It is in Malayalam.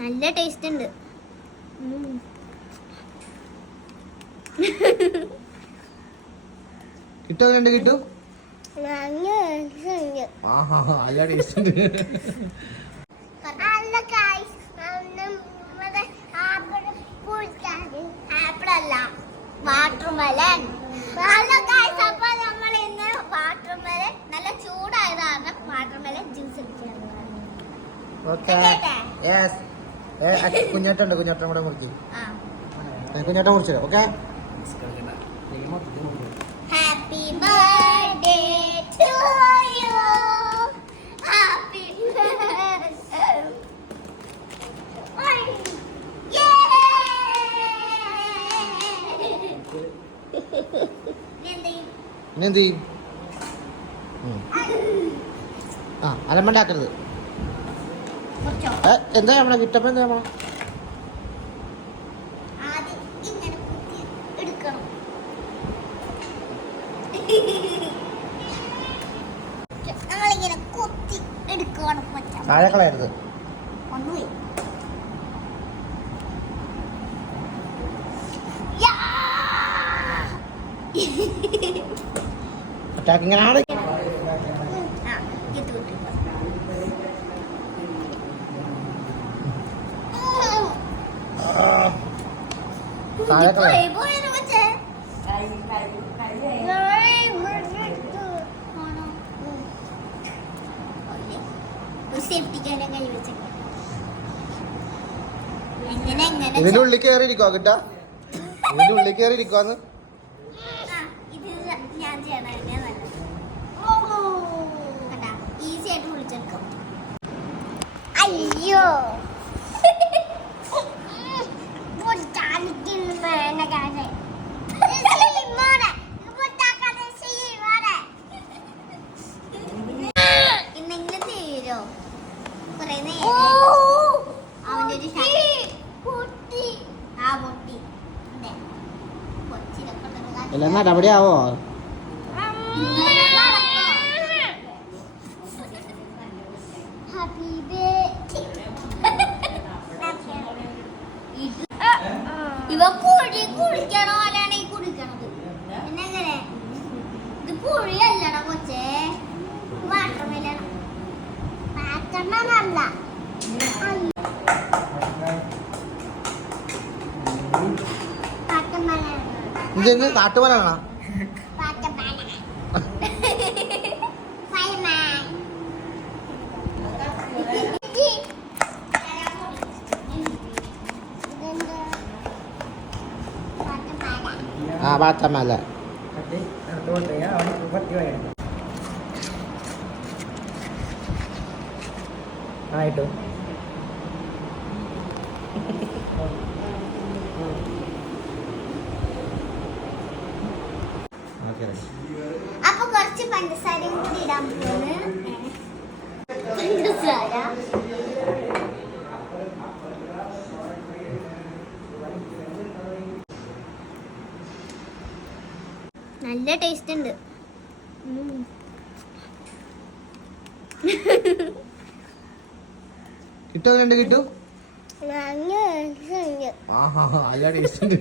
നല്ല ടേസ്റ്റ് ഉണ്ട്. കിട്ടോ രണ്ട് കിട്ടു നല്ല ടേസ്റ്റ് ഉണ്ട്. വാട്ടർമെലൻ. അപ്പൊ നമ്മൾ ഇന്ന് വാട്ടർമെലൻ നല്ല ചൂടായതാണ് വാട്ടർമെലൻ ജ്യൂസ് കുഞ്ഞാട്ടുണ്ട് കുഞ്ഞാട്ടം കൂടെ മുറിക്കും. കുഞ്ഞാട്ടം മുറിച്ചോ. Okay. Happy birthday to you. Happy ഇനെന്ത് ചെയ്യും? അലമ്പണ്ടാക്കരുത്. എന്താ നമ്മളെ കിട്ടപ്പോ എന്താ നമ്മളെ നമ്മളിങ്ങനെ കുത്തി എടുക്കണം. താഴെക്കളയരുത്. ഒന്നുപോയി. അറ്റാക്കിങ്ങനാണ്. ഇതിന്റെ ഉള്ളിൽ കയറി ഇരിക്കോ കിട്ടാ? ഇതിന്റെ ഉള്ളിൽ കയറി ഇരിക്കുവാന്ന്. ഞാൻ ചെയ്യണം. ഈസി ആയിട്ട് വിളിച്ചെടുക്കാം. അയ്യോ ഇന്നെങ്കിലും തീരോ കൊറേ അവന്റെ ഒരു പൊട്ടി. എല്ലാം നടപടിയാവോ? ഇവ കുടിക്കണോ അല്ലാണ് ഈ കുടിക്കണത്? പിന്നെങ്ങനെ ഇത് പുഴിയല്ലട കൊച്ചേ, വാട്ടർമെലൻ. വാട്ടർമെലല്ല ഇതെന്ന് കാട്ടുപോലാണോ? വാട്ടർമെലൻ. ആയിട്ടോ. അപ്പൊ കുറച്ച് പഞ്ചസാരയും കൂടി ഇടാൻ പോകുന്നു. പഞ്ചസാര നല്ല ടേസ്റ്റ് ഉണ്ട്. കിട്ടോ രണ്ട് കിട്ടു നല്ല ടേസ്റ്റ് ഉണ്ട്.